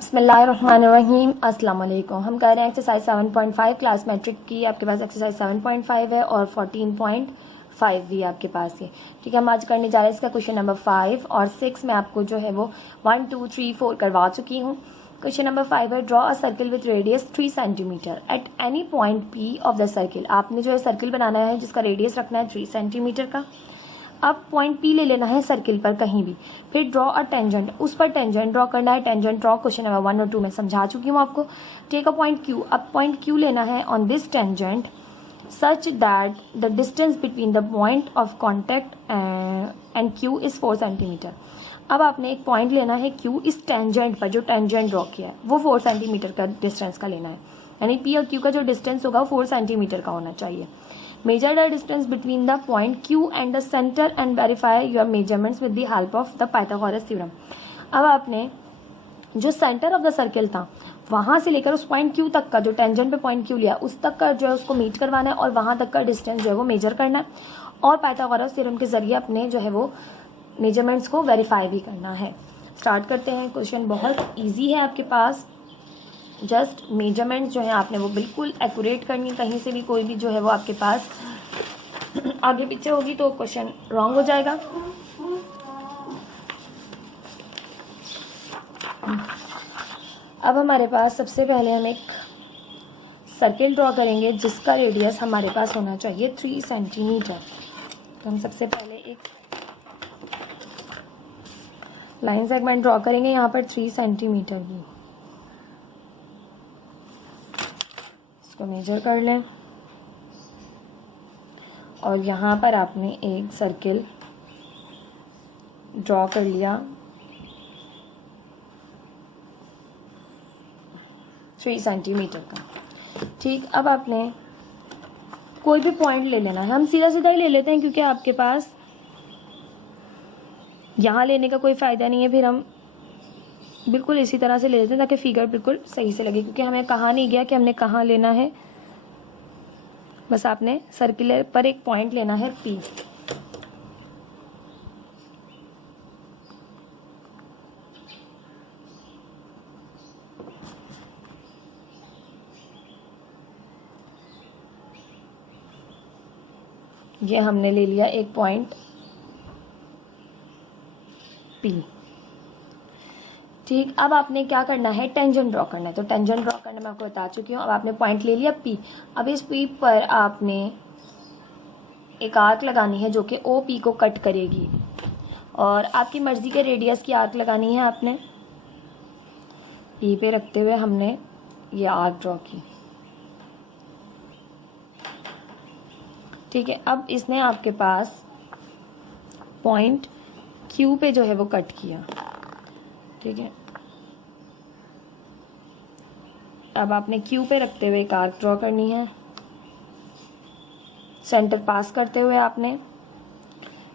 बिस्मिल्लाहिर्रहमानिर्रहीम अस्सलाम वालेकुम। हम कर रहे हैं एक्सरसाइज 7.5 क्लास मैट्रिक की। आपके पास एक्सरसाइज 7.5 है और 14.5 भी आपके पास है। ठीक है, हम आज करने जा रहे हैं इसका क्वेश्चन नंबर 5 और 6 में आपको जो है वो 1 2 3 4 करवा चुकी हूँ। क्वेश्चन नंबर 5 है, draw a circle with radius 3 centimetre at any point P of the circle. आपने जो है सर्किल बनाना है जिसका रेडियस रखना है 3 सेंटीमीटर का। अब पॉइंट पी ले लेना है सर्किल पर कहीं भी, फिर ड्रॉ अ टेंजेंट, उस पर टेंजेंट ड्रॉ करना है। टेंजेंट ड्रॉ क्वेश्चन नंबर 1 और 2 में समझा चुकी हूँ आपको। टेक अ पॉइंट क्यू, अब पॉइंट क्यू लेना है on this tangent such that the distance between the point of contact and Q is 4 centimetre. अब आपने एक पॉइंट लेना है क्यू, इस टेंजेंट पर जो टेंजेंट ड्रॉ किया है वो 4 सेंटीमीटर का डिस्टेंस का लेना है, यानी पी और क्यू का जो डिस्टेंस होगा वो 4 सेंटीमीटर का होना चाहिए। Measure the distance between the point Q and the center and verify your measurements with the help of the Pythagoras theorem। अब आपने जो सेंटर ऑफ द सर्किल था वहां से लेकर उस पॉइंट Q तक का, जो टेंजेंट पे पॉइंट Q लिया उस तक का जो है उसको मीट करवाना है और वहां तक का डिस्टेंस जो है वो मेजर करना है और पाइथागोरस थ्योरम के जरिए अपने जो है वो मेजरमेंट्स को वेरीफाई भी करना है। स्टार्ट करते हैं। क्वेश्चन बहुत ईजी है आपके पास। जस्ट मेजरमेंट जो है आपने वो बिल्कुल एक्यूरेट करनी, कहीं से भी कोई भी जो है वो आपके पास आगे पीछे होगी तो क्वेश्चन रॉन्ग हो जाएगा। अब हमारे पास सबसे पहले हम एक सर्किल ड्रॉ करेंगे जिसका रेडियस हमारे पास होना चाहिए 3 सेंटीमीटर। तो हम सबसे पहले एक लाइन सेगमेंट ड्रॉ करेंगे यहाँ पर 3 सेंटीमीटर की। इसको मेजर कर लें और यहाँ पर आपने एक सर्किल ड्रॉ कर लिया 3 सेंटीमीटर का। ठीक, अब आपने कोई भी पॉइंट ले लेना है। हम सीधा सीधा ही ले लेते हैं क्योंकि आपके पास यहाँ लेने का कोई फ़ायदा नहीं है, फिर हम बिल्कुल इसी तरह से ले लेते हैं ताकि फिगर बिल्कुल सही से लगे, क्योंकि हमें कहा नहीं गया कि हमने कहाँ लेना है। बस आपने सर्कुलर पर एक पॉइंट लेना है P। ये हमने ले लिया एक पॉइंट P। ठीक, अब आपने क्या करना है, टेंजेंट ड्रॉ करना है। तो टेंजेंट ड्रॉ करना मैं आपको बता चुकी हूँ। अब आपने पॉइंट ले लिया P। अब इस P पर आपने एक आर्क लगानी है जो कि OP को कट करेगी और आपकी मर्जी के रेडियस की आर्क लगानी है। आपने P पे रखते हुए हमने ये आर्क ड्रॉ की। ठीक है, अब इसने आपके पास पॉइंट Q पे जो है वो कट किया। ठीक है, अब आपने Q पे रखते हुए एक आर्क ड्रॉ करनी है। सेंटर पास करते हुए आपने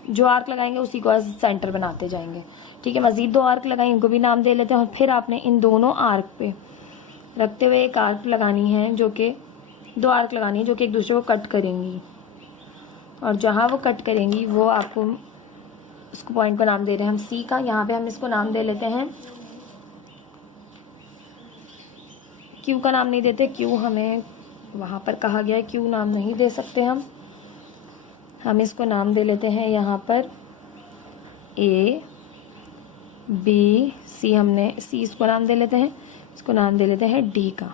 जो आर्क लगाएंगे उसी को सेंटर बनाते जाएंगे। ठीक है, मजीद 2 आर्क लगाएंगे, इनको भी नाम दे लेते हैं। और फिर आपने इन दोनों आर्क पे रखते हुए एक आर्क लगानी है जो कि 2 आर्क लगानी है जो कि एक दूसरे को कट करेंगी, और जहाँ वो कट करेंगी वो आपको उसको पॉइंट को नाम दे रहे हैं हम C का। यहाँ पे हम इसको नाम दे लेते हैं, Q का नाम नहीं देते, Q हमें वहाँ पर कहा गया है, Q नाम नहीं दे सकते हम इसको नाम दे लेते हैं यहाँ पर A B C। हमने C इसको नाम दे लेते हैं, इसको नाम दे लेते हैं D का।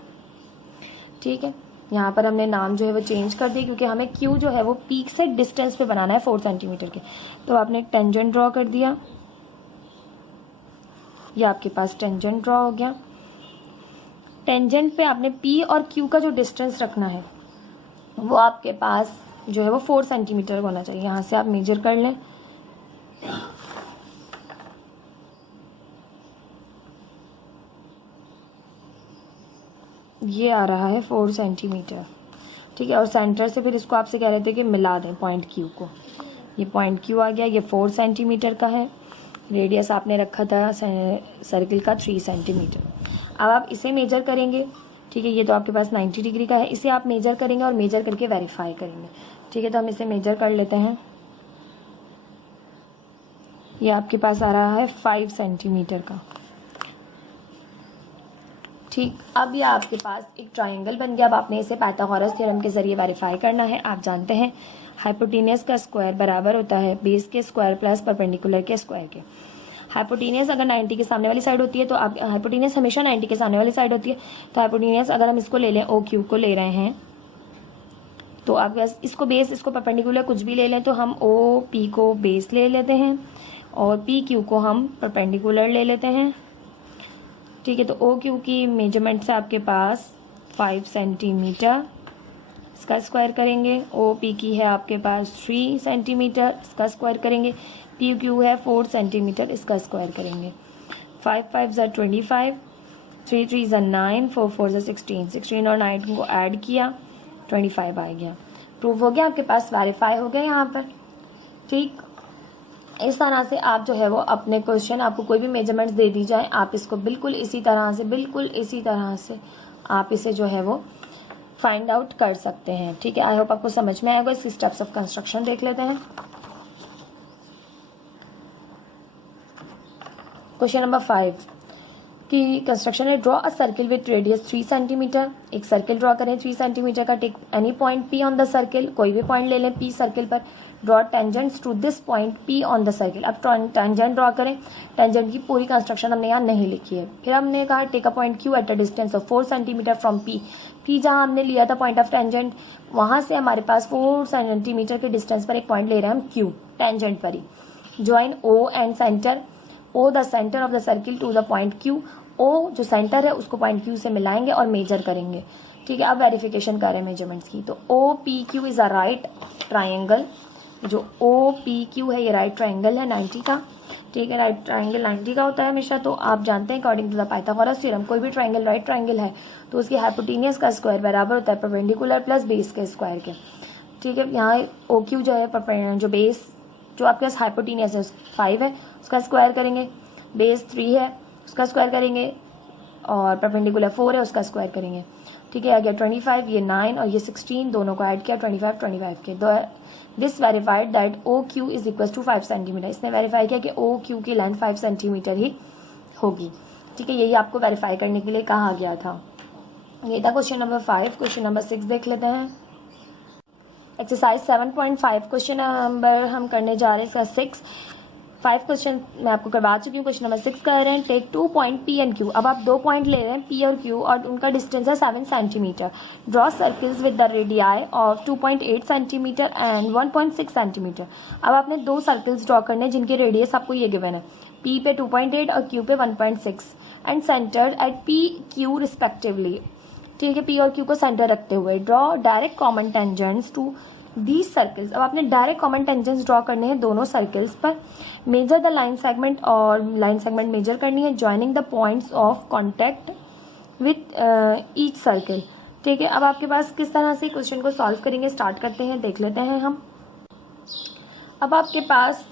ठीक है, यहाँ पर हमने नाम जो है वो चेंज कर दी क्योंकि हमें Q जो है वो पीक से डिस्टेंस पे बनाना है 4 सेंटीमीटर के। तो आपने टेंजेंट ड्रॉ कर दिया, ये आपके पास टेंजेंट ड्रॉ हो गया। टेंजेंट पे आपने P और Q का जो डिस्टेंस रखना है वो आपके पास जो है वो 4 सेंटीमीटर होना चाहिए। यहाँ से आप मेजर कर लें। ये आ रहा है 4 सेंटीमीटर। ठीक है, और सेंटर से फिर इसको आपसे कह रहे थे कि मिला दें पॉइंट Q को। ये पॉइंट Q आ गया, ये 4 सेंटीमीटर का है। रेडियस आपने रखा था सर्किल का 3 सेंटीमीटर। अब आप इसे मेजर करेंगे। ठीक है, ये तो आपके पास 90 डिग्री का है, इसे आप मेजर करेंगे और मेजर करके वेरीफाई करेंगे। ठीक है, तो हम इसे मेजर कर लेते हैं। ये आपके पास आ रहा है 5 सेंटीमीटर का। ठीक, अब ये आपके पास एक ट्रायंगल बन गया। अब आपने इसे पाइथागोरस थ्योरम के ज़रिए वेरीफाई करना है। आप जानते हैं हाइपोटेनियस का स्क्वायर बराबर होता है बेस के स्क्वायर प्लस परपेंडिकुलर के स्क्वायर के। हाइपोटेनियस अगर 90 के सामने वाली साइड होती है तो आप हाइपोटेनियस हमेशा 90 के सामने वाली साइड होती है, तो हाइपोटेनियस अगर हम इसको ले लें, ओ क्यू को ले रहे हैं, तो आप इसको बेस, इसको परपेंडिकुलर कुछ भी ले लें, तो हम ओ पी को बेस ले लेते हैं और पी क्यू को हम परपेंडिकुलर ले लेते हैं। ठीक है, तो ओ क्यू की मेजरमेंट से आपके पास 5 सेंटीमीटर, इसका स्क्वायर करेंगे। ओ पी की है आपके पास 3 सेंटीमीटर, इसका स्क्वायर करेंगे। पी क्यू है 4 सेंटीमीटर, इसका स्क्वायर करेंगे। 5 5 ज़ा 25, 3 3 ज़ा 9, 4 4 ज़ा 16, 16 और 9 को ऐड किया 25 आ गया। प्रूव हो गया आपके पास, वेरीफाई हो गया यहाँ पर। ठीक, इस तरह से आप जो है वो अपने क्वेश्चन, आपको कोई भी मेजरमेंट्स दे दी जाए, आप इसको बिल्कुल इसी तरह से, बिल्कुल इसी तरह से आप इसे जो है वो फाइंड आउट कर सकते हैं। ठीक है, आई होप आपको समझ में आएगा। इसकी स्टेप्स ऑफ कंस्ट्रक्शन देख लेते हैं। क्वेश्चन नंबर 5 की कंस्ट्रक्शन है, draw a circle with radius 3 centimetre. एक सर्किल ड्रॉ करें 3 सेंटीमीटर का। Take any point P on the circle, कोई भी पॉइंट ले लें पी सर्किल पर। Draw tangents to this point P on the circle. अब टेंजेंट ड्रॉ करें। टेंजेंट की पूरी कंस्ट्रक्शन हमने यहाँ नहीं लिखी है। फिर हमने कहा take a point Q at a distance of 4 centimetre from P. P जहाँ हमने लिया था पॉइंट ऑफ टेंजेंट, वहाँ से हमारे पास 4 सेंटीमीटर के डिस्टेंस पर एक पॉइंट ले रहे हैं हम क्यू, टेंजेंट पर ही। Join O and centre, O the centre of the circle to the point Q. O जो सेंटर है उसको पॉइंट क्यू से मिलाएंगे और मेजर करेंगे। ठीक है, अब वेरिफिकेशन करें मेजरमेंट्स की, तो O P Q is a right triangle. जो ओ पी क्यू है ये राइट ट्राइंगल है 90 का। ठीक है, राइट ट्राइंगल 90 का होता है हमेशा। तो आप जानते हैं according to the Pythagoras theorem, कोई भी ट्राइंगल राइट ट्राइंगल है तो उसकी हाइपोटेनियस का स्क्वायर बराबर होता है परपेंडिकुलर प्लस बेस के स्क्वायर के। ठीक है, यहाँ ओ क्यू जो है, जो बेस जो आपके पास हाइपोटेनियस है 5 है, उसका स्क्वायर करेंगे। बेस 3 है, उसका स्क्वायर करेंगे। और परपेंडिकुलर 4 है, उसका स्क्वायर करेंगे। ठीक है, आ गया 25, ये 9 और ये 16, दोनों को ऐड किया 25 25 के। This verified that O Q is equal to 5 centimetre. इसने वेरीफाई किया कि ओ क्यू की लेंथ 5 सेंटीमीटर ही होगी। ठीक है, यही आपको वेरीफाई करने के लिए कहा गया था। ये था क्वेश्चन नंबर 5। क्वेश्चन नंबर 6 देख लेते हैं। एक्सरसाइज 7.5 क्वेश्चन नंबर हम करने जा रहे हैं इसका 5 क्वेश्चन मैं आपको करवा चुकी हूँ। क्वेश्चन नंबर 6 कर रहे हैं। Take 2 point P and Q. अब आप 2 पॉइंट ले रहे हैं पी और क्यू और उनका डिस्टेंस है 7 centimetre. Draw circles with the radii of 2.8 centimetre and 1.6 centimetre. अब आपने 2 सर्किल्स ड्रॉ करने जिनके रेडियस आपको ये गिवन है, पी पे 2.8 और क्यू पे 1.6 and centred at P Q respectively. ठीक है, पी और क्यू को सेंटर रखते हुए draw direct common tangents to these circles. अब आपने डायरेक्ट कॉमन टेंजेंट्स ड्रॉ करने हैं दोनों सर्कल्स पर। मेजर द लाइन सेगमेंट, और लाइन सेगमेंट मेजर करनी है। Joining the points of contact with each circle. ठीक है, अब आपके पास किस तरह से क्वेश्चन को सॉल्व करेंगे, स्टार्ट करते हैं, देख लेते हैं हम। अब आपके पास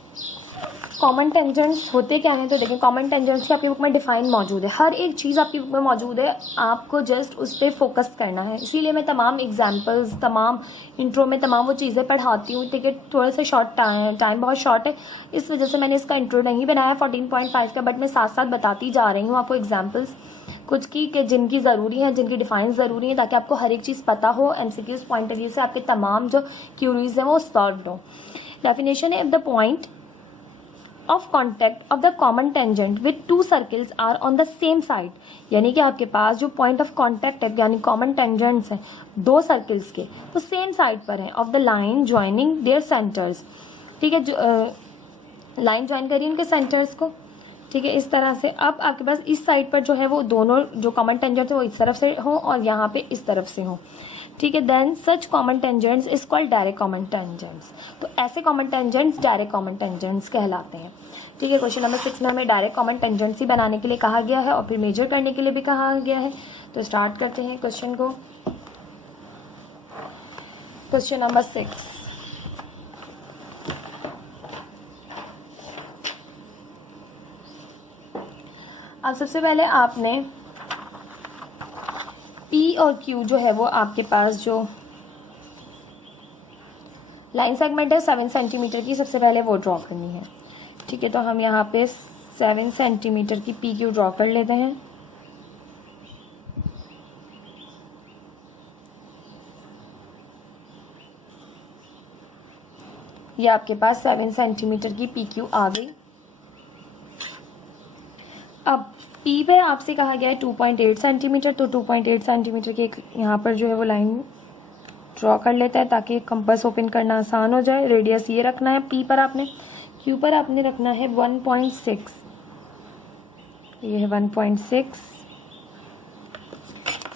कॉमन टेंजेंट्स होते क्या हैं, तो देखिए कॉमन टेंजेंट्स की आपकी बुक में डिफाइन मौजूद है। हर एक चीज़ आपकी बुक में मौजूद है, आपको जस्ट उस पर फोकस करना है। इसीलिए मैं तमाम एग्जांपल्स, तमाम इंट्रो में तमाम वो चीज़ें पढ़ाती हूँ। ठीक है, थोड़ा सा शॉर्ट टाइम बहुत शॉर्ट है, इस वजह से मैंने इसका इंट्रो नहीं बनाया 14.5 का, बट मैं साथ साथ बताती जा रही हूँ आपको एग्जाम्पल्स कुछ की कि जिनकी ज़रूरी है, जिनकी डिफाइन ज़रूरी है, ताकि आपको हर एक चीज़ पता हो। एमसीक्यूज़ पॉइंट ऑफ व्यू से आपके तमाम जो क्यूरीज हैं वो सॉल्व हो। डेफिनेशन है, if the point of contact of the common tangent with two circles are on the same side, यानी कि आपके पास जो point of contact है यानी common tangents हैं दो circles के, तो same side पर हैं of the line joining their centers। ठीक है, लाइन ज्वाइन करिए उनके सेंटर्स को। ठीक है, इस तरह से अब आपके पास इस साइड पर जो है वो दोनों जो कॉमन टेंजेंट्स है वो इस तरफ से हो और यहाँ पे इस तरफ से हो। ठीक है, then such common tangents is called direct common tangents. तो ऐसे common tangents direct common tangents कहलाते हैं। ठीक है, क्वेश्चन नंबर 6 में हमें डायरेक्ट कॉमन टेंजेंट्स ही बनाने के लिए कहा गया है और फिर मेजर करने के लिए भी कहा गया है। तो स्टार्ट करते हैं क्वेश्चन को। क्वेश्चन नंबर 6, अब सबसे पहले आपने P और Q जो है वो आपके पास जो लाइन सेगमेंट है 7 सेंटीमीटर की, सबसे पहले वो ड्रॉ करनी है। ठीक है, तो हम यहाँ पे 7 सेंटीमीटर की PQ ड्रॉ कर लेते हैं। ये आपके पास 7 सेंटीमीटर की PQ आ गई। अब P पे आपसे कहा गया है 2.8 सेंटीमीटर, तो 2.8 सेंटीमीटर की एक यहाँ पर जो है वो लाइन ड्रॉ कर लेता है ताकि कंपास ओपन करना आसान हो जाए। रेडियस ये रखना है P पर आपने, Q पर आपने रखना है 1.6, ये है 1.6,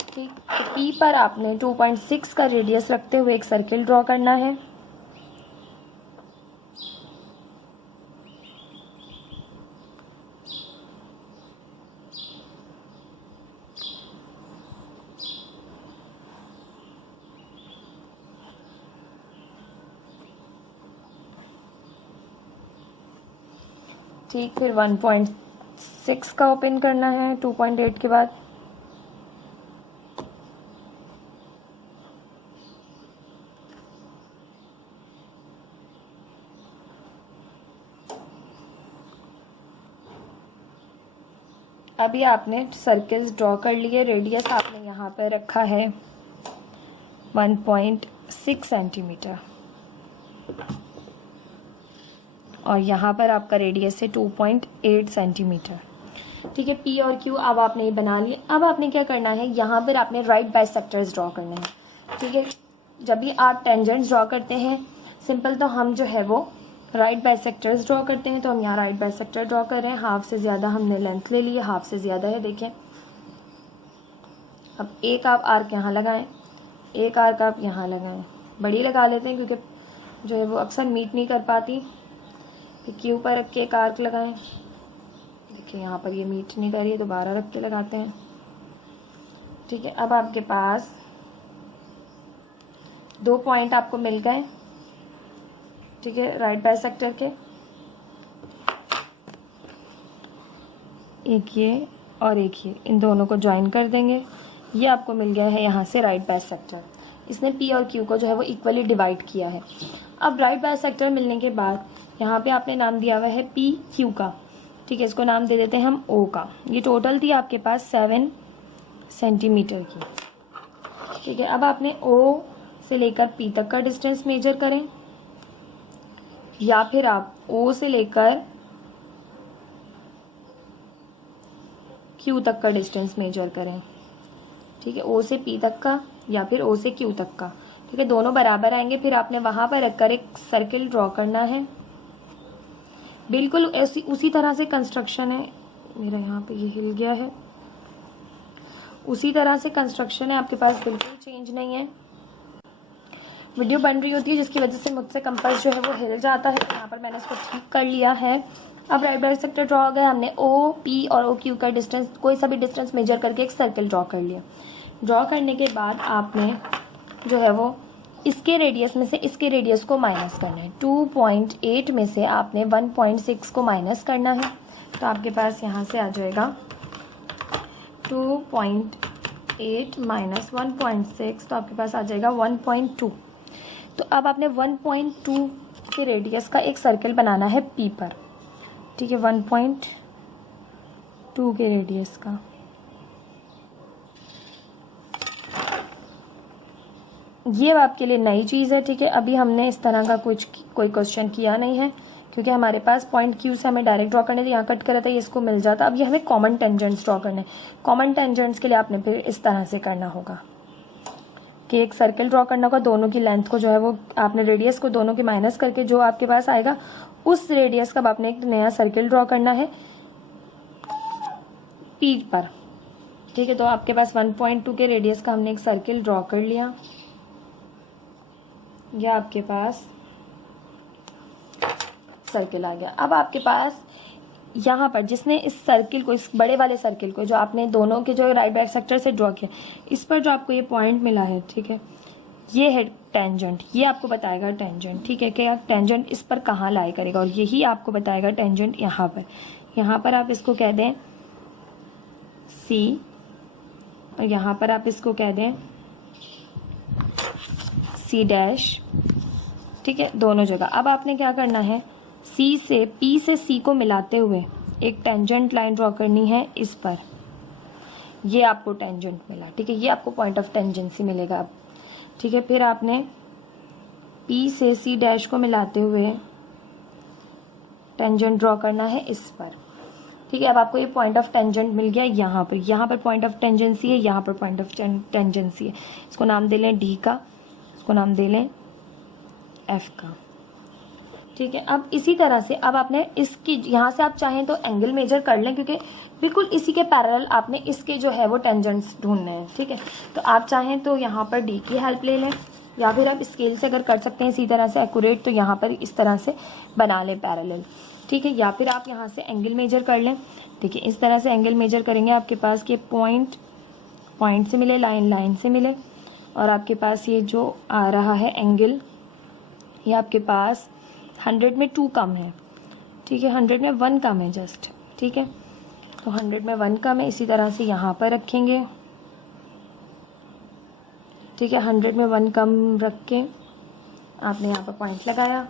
ठीक। तो P पर आपने 2.6 का रेडियस रखते हुए एक सर्किल ड्रॉ करना है। ठीक, फिर 1.6 का ओपन करना है 2.8 के बाद। अभी आपने सर्कल्स ड्रॉ कर लिए, रेडियस आपने यहाँ पर रखा है 1.6 सेंटीमीटर और यहाँ पर आपका रेडियस है 2.8 सेंटीमीटर, ठीक है। P और Q अब आपने ये बना लिए। अब आपने क्या करना है, यहाँ पर आपने राइट बाइसेक्टर्स ड्रॉ करने हैं, ठीक है। जब भी आप टेंजेंट्स ड्रॉ करते हैं सिंपल, तो हम जो है वो राइट बाइसेक्टर्स ड्रॉ करते हैं। तो हम यहाँ राइट बाइसेक्टर ड्रॉ कर रहे हैं, हाफ से ज़्यादा हमने लेंथ ले ली है, हाफ से ज़्यादा है, देखें। अब एक आप आर्क यहाँ लगाएं, एक आर्क आप यहाँ लगाएं, बड़ी लगा लेते हैं क्योंकि जो है वो अक्सर मीट नहीं कर पाती। फिर Q पर रख के एक आर्क लगाएं, देखिए यहाँ पर ये मीट नहीं कर रही है, दोबारा रख के लगाते हैं, ठीक है। अब आपके पास 2 पॉइंट आपको मिल गए, ठीक है, राइट बाइसेक्टर के, एक ये और एक ये, इन दोनों को ज्वाइन कर देंगे। ये आपको मिल गया है यहाँ से राइट बाइसेक्टर। इसने P और Q को जो है वो इक्वली डिवाइड किया है। अब राइट बाइसेक्टर मिलने के बाद यहाँ पे आपने नाम दिया हुआ है PQ का, ठीक है, इसको नाम दे देते हैं हम O का। ये टोटल थी आपके पास 7 सेंटीमीटर की, ठीक है। अब आपने O से लेकर P तक का डिस्टेंस मेजर करें, या फिर आप O से लेकर Q तक का डिस्टेंस मेजर करें, ठीक है। O से P तक का या फिर O से Q तक का, ठीक है, दोनों बराबर आएंगे। फिर आपने वहां पर रखकर एक सर्किल ड्रॉ करना है, बिल्कुल उसी तरह से कंस्ट्रक्शन है। मेरा यहाँ पे ये हिल गया है, उसी तरह से कंस्ट्रक्शन है आपके पास, बिल्कुल चेंज नहीं है। वीडियो बन रही होती है जिसकी वजह से मुझसे कंपास जो है वो हिल जाता है, यहाँ पर मैंने इसको ठीक कर लिया है। अब राइट बाइसेक्टर ड्रॉ हो गया, हमने O, P और OQ का डिस्टेंस, कोई सा भी डिस्टेंस मेजर करके एक सर्किल ड्रॉ कर लिया। ड्रॉ करने के बाद आपने जो है वो इसके रेडियस में से इसके रेडियस को माइनस करना है। 2.8 में से आपने 1.6 को माइनस करना है, तो आपके पास यहाँ से आ जाएगा 2.8 माइनस 1.6, तो आपके पास आ जाएगा 1.2। तो अब आपने 1.2 के रेडियस का एक सर्किल बनाना है P पर, ठीक है, 1.2 के रेडियस का। ये आपके लिए नई चीज़ है, ठीक है। अभी हमने इस तरह का कोई क्वेश्चन किया नहीं है क्योंकि हमारे पास पॉइंट Q से हमें डायरेक्ट ड्रॉ करने थे, यहाँ कट करा था, ये इसको मिल जाता। अब ये हमें कॉमन टेंजेंट्स ड्रॉ करने हैं। कॉमन टेंजेंट्स के लिए आपने फिर इस तरह से करना होगा कि एक सर्किल ड्रॉ करना होगा, दोनों की लेंथ को जो है वो आपने रेडियस को दोनों की माइनस करके जो आपके पास आएगा उस रेडियस का आपने एक नया सर्किल ड्रॉ करना है P पर, ठीक है। तो आपके पास 1.2 के रेडियस का हमने एक सर्किल ड्रॉ कर लिया, यह आपके पास सर्किल आ गया। अब आपके पास यहाँ पर जिसने इस सर्किल को, इस बड़े वाले सर्किल को जो आपने दोनों के जो राइट बाइसेक्टर से ड्रॉ किया, इस पर जो आपको ये पॉइंट मिला है, ठीक है, ये है टेंजेंट, ये आपको बताएगा टेंजेंट, ठीक है, कि टेंजेंट इस पर कहाँ लाई करेगा और यही आपको बताएगा टेंजेंट यहाँ पर। यहाँ पर आप इसको कह दें C और यहाँ पर आप इसको कह दें C डैश, ठीक है, दोनों जगह। अब आपने क्या करना है, P से C को मिलाते हुए एक टेंजेंट लाइन ड्रॉ करनी है इस पर। ये आपको टेंजेंट मिला, ठीक है, ये आपको पॉइंट ऑफ टेंजेंसी मिलेगा अब, ठीक है। फिर आपने P से C डैश को मिलाते हुए टेंजेंट ड्रॉ करना है इस पर। ठीक है, अब आपको ये पॉइंट ऑफ टेंजेंट मिल गया यहाँ पर पॉइंट ऑफ टेंजेंसी है, यहाँ पर पॉइंट ऑफ टेंजेंसी है। इसको नाम दे लें D का, इसको नाम दे लें F का। ठीक है, अब इसी तरह से अब आपने इसकी यहाँ से आप चाहें तो एंगल मेजर कर लें, क्योंकि बिल्कुल इसी के पैरेलल आपने इसके जो है वो टेंजेंट्स ढूंढने हैं। ठीक है, तो आप चाहें तो यहाँ पर D की हेल्प ले लें, या फिर आप स्केल से अगर कर सकते हैं इसी तरह से एक्यूरेट, तो यहाँ पर इस तरह से बना लें पैरेलल। ठीक है, या फिर आप यहाँ से एंगल मेजर कर लें। ठीक है, इस तरह से एंगल मेजर करेंगे, आपके पास के पॉइंट से मिले, लाइन से मिले, और आपके पास ये जो आ रहा है एंगल, ये आपके पास 100 में 2 कम है। ठीक है, 100 में 1 कम है जस्ट। ठीक है, तो 100 में 1 कम है, इसी तरह से यहाँ पर रखेंगे। ठीक है, 100 में 1 कम रख के आपने यहाँ पर पॉइंट लगाया।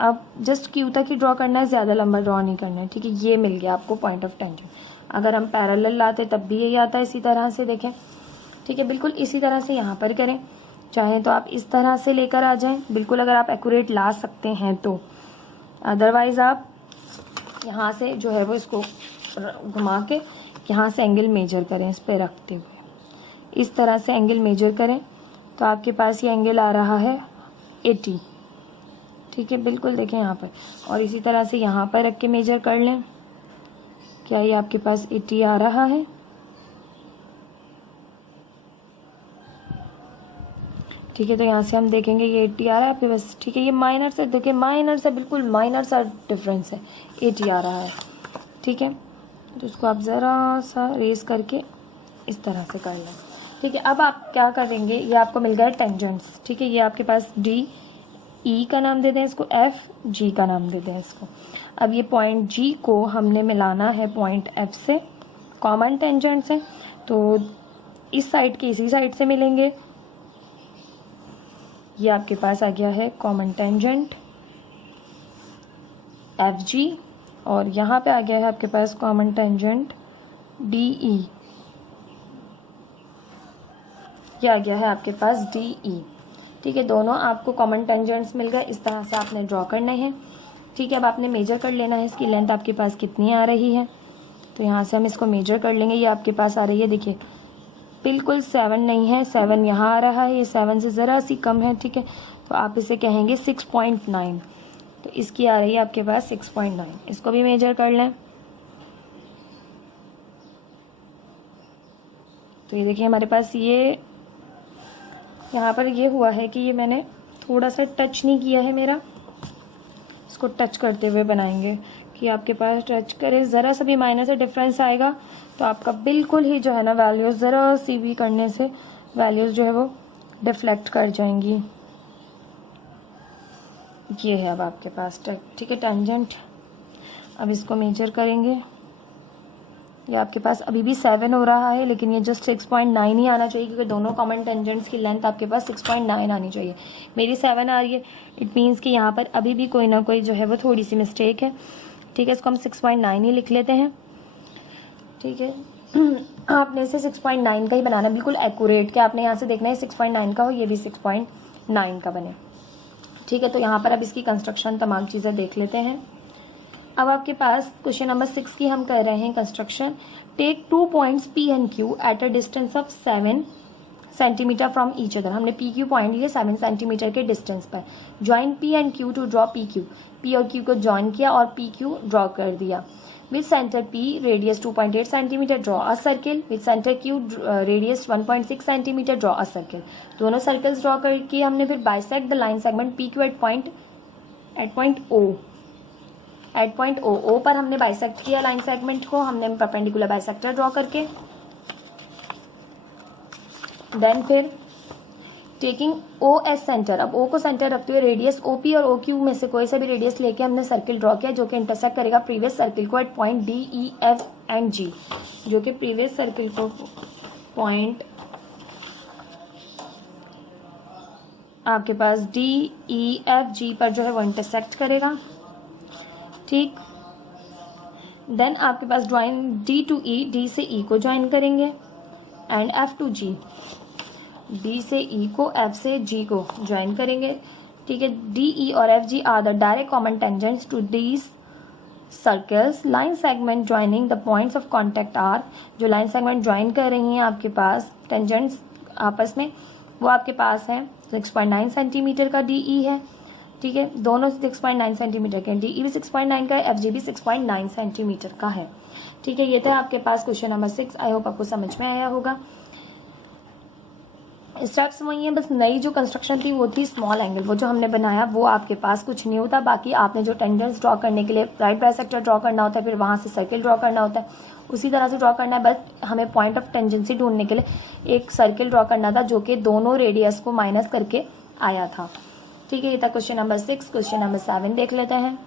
अब जस्ट क्यू तक ही ड्रॉ करना है, ज़्यादा लंबा ड्रॉ नहीं करना है। ठीक है, ये मिल गया आपको पॉइंट ऑफ टेंजेंट। अगर हम पैरेलल लाते तब भी यही आता है, इसी तरह से देखें। ठीक है, बिल्कुल इसी तरह से यहाँ पर करें, चाहें तो आप इस तरह से लेकर आ जाएं, बिल्कुल अगर आप एक्यूरेट ला सकते हैं तो। अदरवाइज आप यहाँ से जो है वो इसको घुमा के यहाँ से एंगल मेजर करें, इस पर रखते हुए इस तरह से एंगल मेजर करें, तो आपके पास ये एंगल आ रहा है 80। ठीक है, बिल्कुल देखें यहाँ पर, और इसी तरह से यहाँ पर रख के मेजर कर लें। क्या ये आपके पास 80 आ रहा है? ठीक है, तो यहाँ से हम देखेंगे ये 80 आ रहा है आपके पास। ठीक है, ये माइनर से देखिए, माइनर से बिल्कुल माइनर सा डिफरेंस है, 80 आ रहा है। ठीक है, तो इसको आप ज़रा सा रेस करके इस तरह से कर लें। ठीक है, अब आप क्या करेंगे, ये आपको मिल गया टेंजेंट्स। ठीक है, ये आपके पास D, E का नाम दे दें इसको, F, G का नाम दे दें इसको। अब ये पॉइंट G को हमने मिलाना है पॉइंट F से, कॉमन टेंजेंट्स है, तो इस साइड के इसी साइड से मिलेंगे। ये आपके पास आ गया है कॉमन टेंजेंट FG, और यहाँ पे आ गया है आपके पास कॉमन टेंजेंट DE। ये आ गया है आपके पास DE। ठीक है, दोनों आपको कॉमन टेंजेंट्स मिल गए, इस तरह से आपने ड्रॉ करने हैं। ठीक है, अब आपने मेजर कर लेना है इसकी लेंथ आपके पास कितनी आ रही है, तो यहाँ से हम इसको मेजर कर लेंगे। ये आपके पास आ रही है, देखिए बिल्कुल 7 नहीं है, 7 यहाँ आ रहा है, ये 7 से ज़रा सी कम है। ठीक है, तो आप इसे कहेंगे 6.9, तो इसकी आ रही है आपके पास 6.9। इसको भी मेजर कर लें, तो ये देखिए हमारे पास ये यहाँ पर ये हुआ है कि ये मैंने थोड़ा सा टच नहीं किया है मेरा, इसको टच करते हुए बनाएंगे कि आपके पास टच करें, ज़रा सा भी माइनर से डिफरेंस आएगा तो आपका बिल्कुल ही जो है ना वैल्यूज़ ज़रा सी भी करने से वैल्यूज़ जो है वो डिफ्लेक्ट कर जाएंगी। ये है अब आपके पास ठीक है टेंजेंट। अब इसको मेजर करेंगे, ये आपके पास अभी भी 7 हो रहा है, लेकिन ये जस्ट 6.9 ही आना चाहिए, क्योंकि दोनों कॉमन टेंजेंट्स की लेंथ आपके पास 6.9 आनी चाहिए। मेरी 7 आ रही है, इट मीन्स कि यहाँ पर अभी भी कोई ना कोई जो है वो थोड़ी सी मिस्टेक है। ठीक है, इसको हम 6.9 ही लिख लेते हैं। ठीक है, आपने इसे 6.9 का ही बनाना, बिल्कुल एक्यूरेट, कि आपने यहाँ से देखना है 6.9 का हो, ये भी 6.9 का बने। ठीक है, तो यहाँ पर अब इसकी कंस्ट्रक्शन तमाम चीज़ें देख लेते हैं। अब आपके पास क्वेश्चन नंबर 6 की हम कर रहे हैं construction. Take 2 points P and Q at a distance of 7 centimetre from each other. हमने PQ पॉइंट लिए 7 सेंटीमीटर के डिस्टेंस पर। Join P and Q to draw PQ। P और Q को ज्वाइन किया और PQ ड्रॉ कर दिया। With centre P radius 2.8 centimetre draw a circle. With centre Q radius 1.6 centimetre draw a circle. दोनों सर्कल्स ड्रॉ करके हमने फिर bisect the line segment PQ at point O। At point O पर हमने bisect किया line segment को, हमने perpendicular bisector draw करके। देन फिर टेकिंग O एस सेंटर, अब O को सेंटर रखते हुए रेडियस OP और OQ में से कोई सा भी रेडियस लेके हमने सर्किल ड्रॉ किया, जो कि इंटरसेक्ट करेगा प्रीवियस सर्किल को at point D, E, F and G, जो कि प्रीवियस सर्किल को पॉइंट आपके पास D, E, F, G पर जो है वो इंटरसेक्ट करेगा। ठीक, देन आपके पास join D to E, D से E को ज्वाइन करेंगे, and F to G, D से E को F से G को ज्वाइन करेंगे। ठीक है। डी ई और F G are the direct common tangents to these circles. Line segment joining the points of contact are, जो लाइन सेगमेंट ज्वाइन कर रही हैं आपके पास टेंजेंट्स आपस में, वो आपके पास है 6.9 सेंटीमीटर का डी ई है। ठीक है, दोनों 6.9 सेंटीमीटर के, डी ई भी 6.9 का है, एफ जी भी 6.9 सेंटीमीटर का है। ठीक है, ये था आपके पास क्वेश्चन नंबर 6। आई होप आपको समझ में आया होगा। स्टेप्स वही है, बस नई जो कंस्ट्रक्शन थी वो थी स्मॉल एंगल, वो जो हमने बनाया वो आपके पास कुछ नहीं होता। बाकी आपने जो टेंजेंट्स ड्रॉ करने के लिए राइट बाइसेक्टर ड्रॉ करना होता है, फिर वहां से सर्किल ड्रॉ करना होता है, उसी तरह से ड्रॉ करना है। बस हमें पॉइंट ऑफ टेंजेंसी ढूंढने के लिए एक सर्किल ड्रॉ करना था जो कि दोनों रेडियस को माइनस करके आया था। ठीक है, ये था क्वेश्चन नंबर 6। क्वेश्चन नंबर 7 देख लेते हैं।